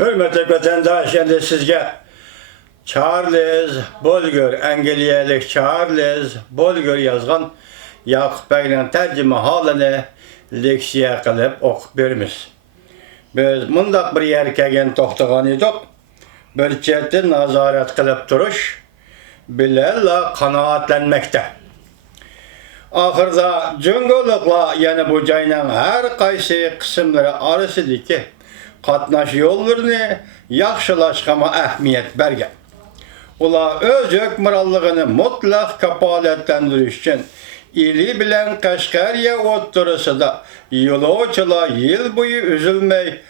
Hürmetli vatandaş, şimdi sizge Charles Bolger, Angliyalık Charles Bolger yazgan Yakup Bey'in tercüme halini leksiya kılıp okup verimiz. Biz mundaq bir yerkegen toxtagan edik. Bir çetin nazaret kılıp duruş, bilella kanaatlenmekte. Ahırda cüngolukla yani bu caynan her kaysi kısımları arasındaki katnaş yollarını yaxşılaşkama ahmiyet bergen. Ula öz hükmürallığını mutlak kapaletlendiriş için ili bilen Kaşgarya oturası da yolçula yıl boyu üzülmey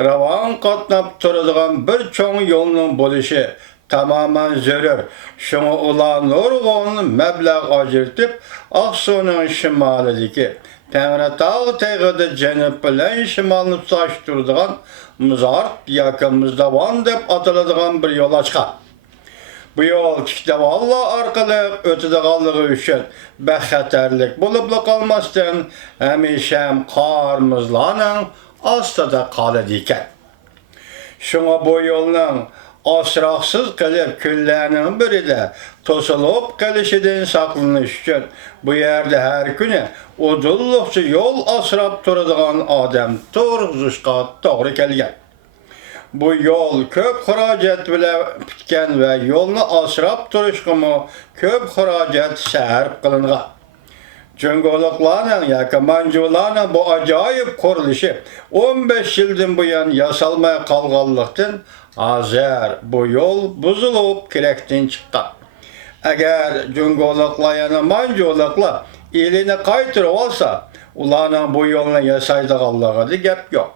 ravan katnap turadigan bir çoğun yolunun buluşu tamamen zörür. Şunu ula nurgun meblağ acırtıp Aksu'nun şimalideki Tenretağ teğidi cenip bilen şimalını saçtırdıgan Mızart yakımızda van dep atıladıgan bir yol açka. Bu yol Kiktavalla arkalı ötüdüğallığı üçün bexeterlik buluplu kalmasın hemişem karmızlanın astada kalı diken. Şuna bu yolun asraksız kılıp küllerinin biri de tosulup gelişiden saklanış için bu yerde her günü udullukçu yol asrap durduğun adam turğuzuşka doğru kelgen. Bu yol köp xaracet bile bitken ve yolunu asrap duruşkumu köp xaracet sərp kılınğa. Cüngoluklarının ya mancılarının bu acayip kuruluşu 15 yıldan bu yan yasalmaya kalgallıktan azar bu yol buzulup kirekten çıktı. Eğer cüngoluklar yani mancılarla ilini kaytırı olsa ulanın bu yolunu yasaydıqallığı da gep yok.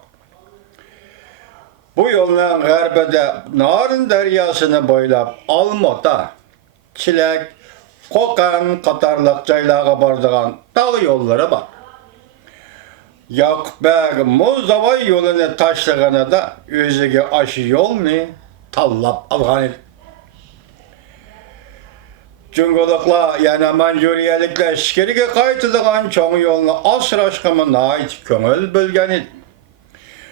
Bu yolun garbede Narın deryasını boylap Almota, Çilek, Kokan katarlıq caylağa bardığan dağ yolları var. Yakup Bey Muzdavay yolunu taşlığına da özüge aşı yolunu tallap alğan idi. Cüngolukla yani Manjuriyelikle şikirge kaytıdığan çoğun yolunu asraşkımına ait köngül bölgen idi.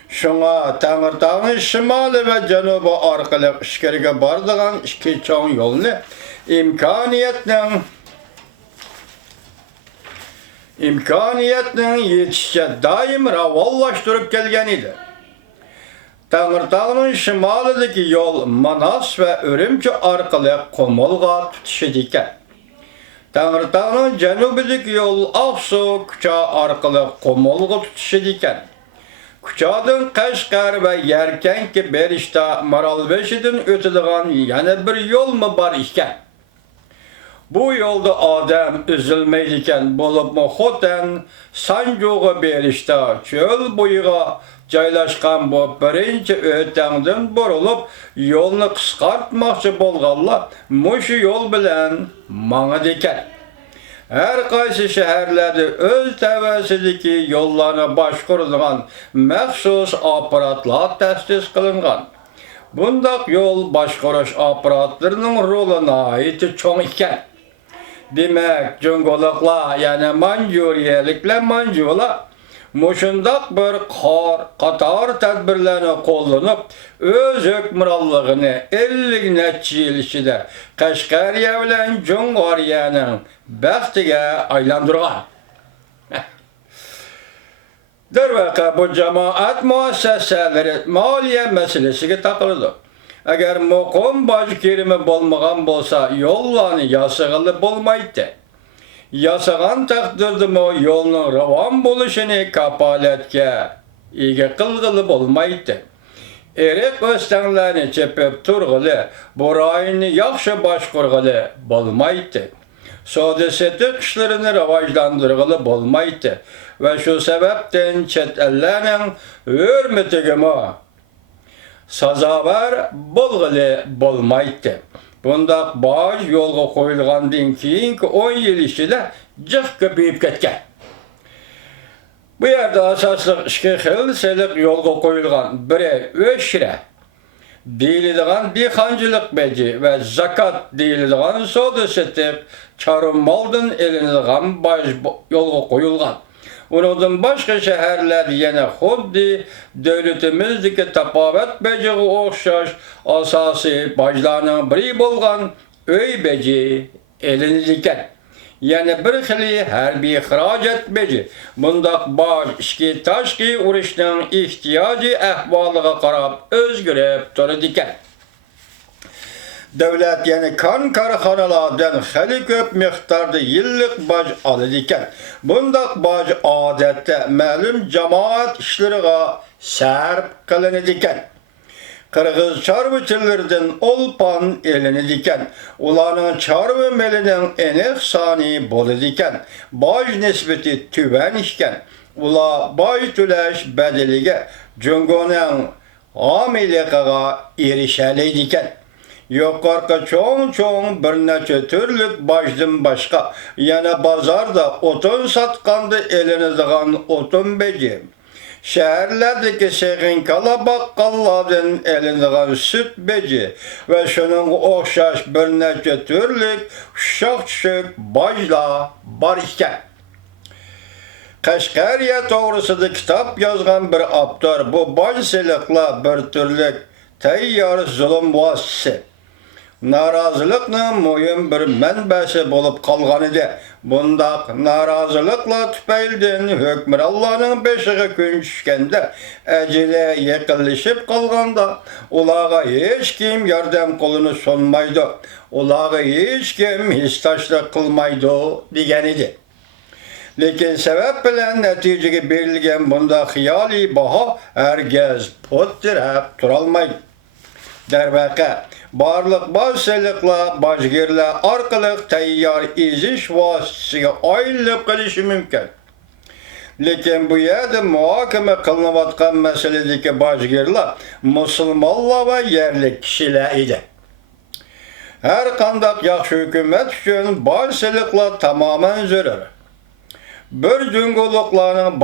Şuna Tanrıtağ'ın şimali ve cenubu arkalı işkerige bardığan iki çoğun yolunu imkaniyetle yetişçe daim ravallaştırıp gelgen idi. Tanrıtağ'ın şimalideki yol Manas ve Örümçü arkalı Komolga tutuşudiken. Tanrıtağ'ın cenubideki yol Aksu Kuça arkalı Komolga tutuşudiken. Kuçadın Kaşgar ve Yerkenki Berişta Maralbeşidin ötüdüğün yana bir yol mu var iken? Bu yolda adam üzülmeydiken bolup mu xoten Sancuğu Berişta çöl boyuğa caylaşkan bu birinci ötendin borulup yolunu kıskartmakçı bolğalla muşu yol bilen mağı diken. Her kaysi şehirlerde öz tevesidiki yollarına başkurulan məxsus aparatlar təsis kılıngan. Bundak yol başkuruş aparatlarının roluna ait çoğun iken. Demek cüngolukla yani Manjuriyelikle Manjula muşundak bir katar tedbirlerini kullanıp öz hükmürallığını 50 neçə yıl içinde Kaşgarya bilen Cüngoriyanın bəxtige aylandırgan. Dervaka bu cemaat muasseseleri maliye meselesiga takıldı. Eğer muqim baş kerimi bolmagan bolsa yollarını yasıgılı bolmaydı. Yasagan takdirde mu yolun ravan buluşunu kapaletke ege kılgılı bolmaydı. Erek östenlerini çepip turgılı, bu rayını yaxşı başkurgılı bolmaydı. Sodeseti kışlarını ravajlandırgılı bolmaydı. Ve şu sebepten çet ellerinin hürmetigimi sazavar bolgılı bolmaydı. Bundak baş yolga koyulgandan keyinki 10 yıl içinde cık köpeyip ketken. Bu yerde asaslık iki xil yolga koyulgan biri öşre deyildiğin dekancılık beci ve zakat deyildiğin soda setik çarım maldın elindiğin baş yolga koyulgan. Ondan başka şehirler yine huddi devletimizdeki tapavət beciği oxşaş asası baclarının biri bolğan öy beci eliniziken. Yani bir xili hərbi ixracat beci. Bundaq baş işki taşki uruşның ihtiyacı əhvalığa qarab özgürüp duradiken. Devlet yani kan karxanalardan xeli köp miqdarda yıllık bac aladiken. Bundaq bac adətdə məlum cemaat işlərinə sərf qılınadiken. Qırğız çarvıçılardan olpan elinidiken, ulanın çarvı melinin enek sani boludiken, bac nisbeti tüven işken, ula bac tüleş bedelige, cungonun amiliqağa erişəliydiken, yukarıda çoğun bir neçe türlük bacdan başka, yana bazarda otun satqandı elinidiğen otun beci. Şehirlerdeki şeyhin kalabakkalların elinden süt beci ve şunun oxşaş bir neçe türlük uşaq çüşük bacla bar iken. Qashqariya toğrusida kitap yazgan bir aptar bu bacsilikla bir türlük tayyar zulüm vasısı. Narazılıqның mühim bir mənbəsi bolup qalğan idi. Bundaq narazılıqla tüpəyldən hökmürallahның beşiği gün düşkəndə əcile yıqılışıb qalğanda ulağa hiç kim yardım qolunu sunmaydı. Ulağa hiç kim histaşlıq qılmaydı degen idi. Lekin sebep bilen neticegi berilgen bunda xiyali baha herkes pot direp turalmaydı. Dervaqe, barlıq bazılıqla bacgirler arqılıq tayyar iziş vasıtısıga ayrılıp qilishi mümkün. Lekin bu yerda muhokama qilinayotgan masaladagi bacgirler musulmonlar va yerlik kishilar edi. Her qandaq yaxshi hukumat uchun bazılıqlar tamamen zarur. Bir cüngoluklarının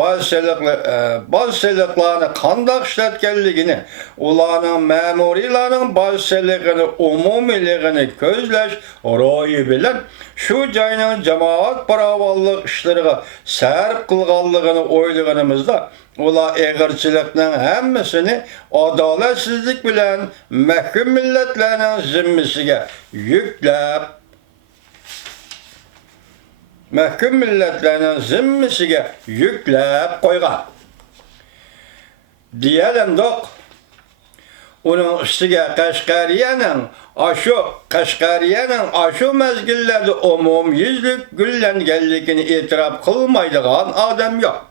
bazılıqlarını qandaq işletkenligini, ularının memurilarının bazılıqını, umumiliğini közləş royu bilen, şu cayının cemaat paravallıq işlerine sərf qılğanlığını oyluğunumuzda, ular eğirçilikinin hemmisini adaletsizlik bilen məhkum milletlerinin zimmisiga yüklep, məhkum milletlerinin zimmisiga yüklep koygan. Diyelim dok, onun üstüge Qashqariyaның aşu mezgillerde umum yüzlük güllengellikini itiraf kılmaydıgan adam yok.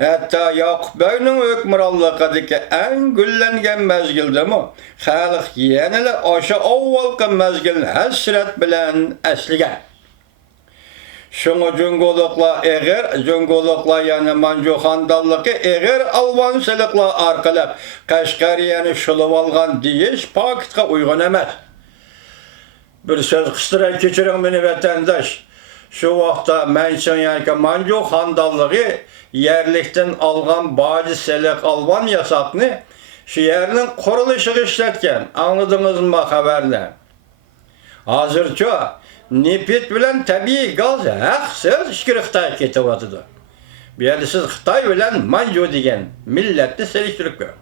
Hatta Yakup Bey'nin hükmürallıqadaki en güllengen mezgilde mi? Xalq yenile aşu avvalqı mezgilini hasret bilen esligen. Şunu cüngolukla yani Mancu Xandallıqı eğer alvansılıqla arqılab Qashqariyani şulup algan deyiş paketga uygun emas. Bir söz kıstıra keçirin beni vatandaş. Şu vaqtda mensin yani Mancu Xandallıqı yerlikten algan bacı selek alvan yasakını şu yerinin kuruluşu işletken anladınız mı haberle? Hazırca nefret bilen tabii gaz haqsız işkiri Xitay ketip atıdı. Bir siz Xitay bilen Mancu degen milletni seliştirip koyun.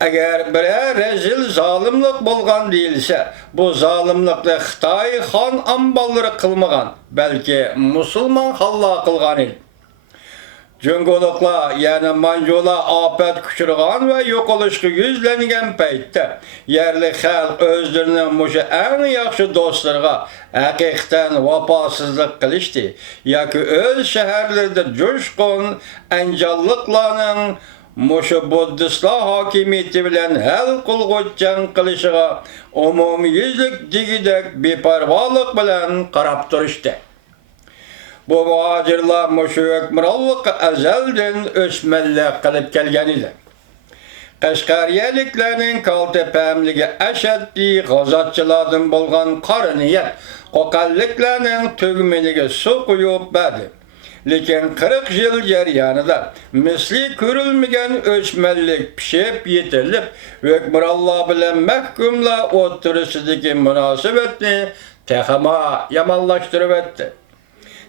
Eğer bir rezil zalimlik bolgan değilse, bu zalimlikle Xitay xan ambalları kılmagan, belki Musulman halla kılgan il. Cüngolukla yani Mancular afet küçürgan ve yok oluşku yüzlengen peytte yerli xalq özlerinin muşu en yaxşı dostlarga hakikaten vapasızlık kılıştı. Yaki öz şehirlerde coşkun encallıklarının muşu Buddistlar hakimiyeti bilen hel kulguçcan kılışıga umumi yüzlük digidek biparvalık bilen qarab turuştu. Bu muhacirlar muşu hükmürallıqı ezelden ösmellik kılıp kelgen idi. Qashqariyaliklarning kaltepemligi ashaddiy g'azotchilardan bo'lgan qora niyat qo'qalliklarning tugminiga suv quyib berdi. Lekin 40 yil jarayonida misli ko'rilmagan o'smallik pishib yetilib, hukmronlar bilan mahkumlar o'ttirisidagi munosabatni texama yomonlashtirib o'tdi.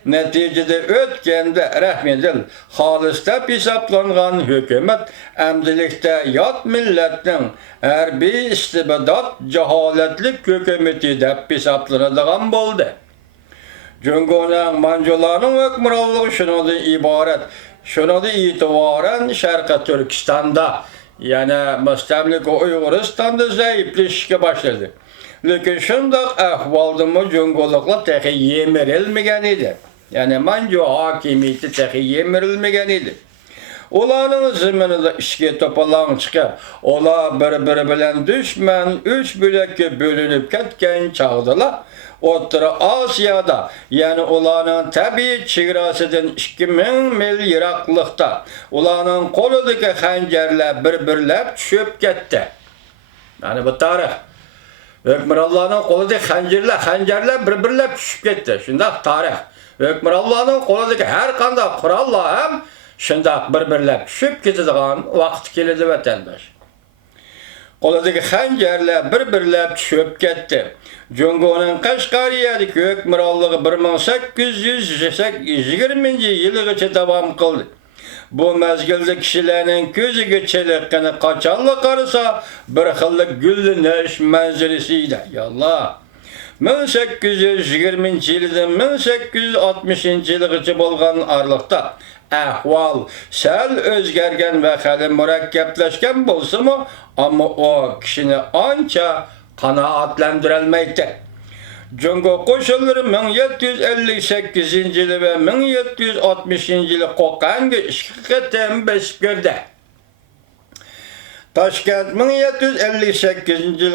Neticede ötkende rahmedil halistep hesaplangan hükümet emdilikte yat milletin harbiy istibedat cehaletlik hükümeti dep hesaplanadigan boldu. Cungo'nun mancularının hükmürallığı şunadı ibaret. Şunadı itibaren Şarkı Türkistan'da yani müstemlik Uyguristan'da zayıfleşike başladı. Lakin şundak ahvaldı mı Cungolukla tehi yemirilmegen idi. Yani mancu hakimiyeti tehi yemirilmegen idi. Olanın zımını işe topalan çıkar. Ola bir bilen düşman üç bölekке bölünüp ketken çağdılar. Otra Asya'da yani olanın tabi çigrasıdan 2000 mil yiraklıkta olanın koludaki hancerler birbirlep çöp gitti. Yani bu tarih. Hükmürallah'ın koludaki hancerler birbirlep çöp gitti. Şundak tarih. Hükmürallah'ın koludaki her kanda kurallah hem şundak birbirlep çöp gittiğin vakit keledi vatandaş. Koludaki hancerler birbirlep çöp gitti. Cungo'nun Kaşgariyadaki hükmürallığı 1820 yılıgacha devam kıldı. Bu mezgilde kişilerin közü geçelikini kaçanlı karısa bir xillik güllünüş menzilisiydi. Yallah! 1820 yıldan 1860 yılıgacha bolgan arlıkta ahval sel özgergen ve hali mürekkepleşken bolsa mı ama o kişini anca kanaatlendirilmeydi. Cungo koşulları 1758 yılı ve 1760 yılı Qoqan'ga işkiqetem besip girdi. Toshkent 1758 yılı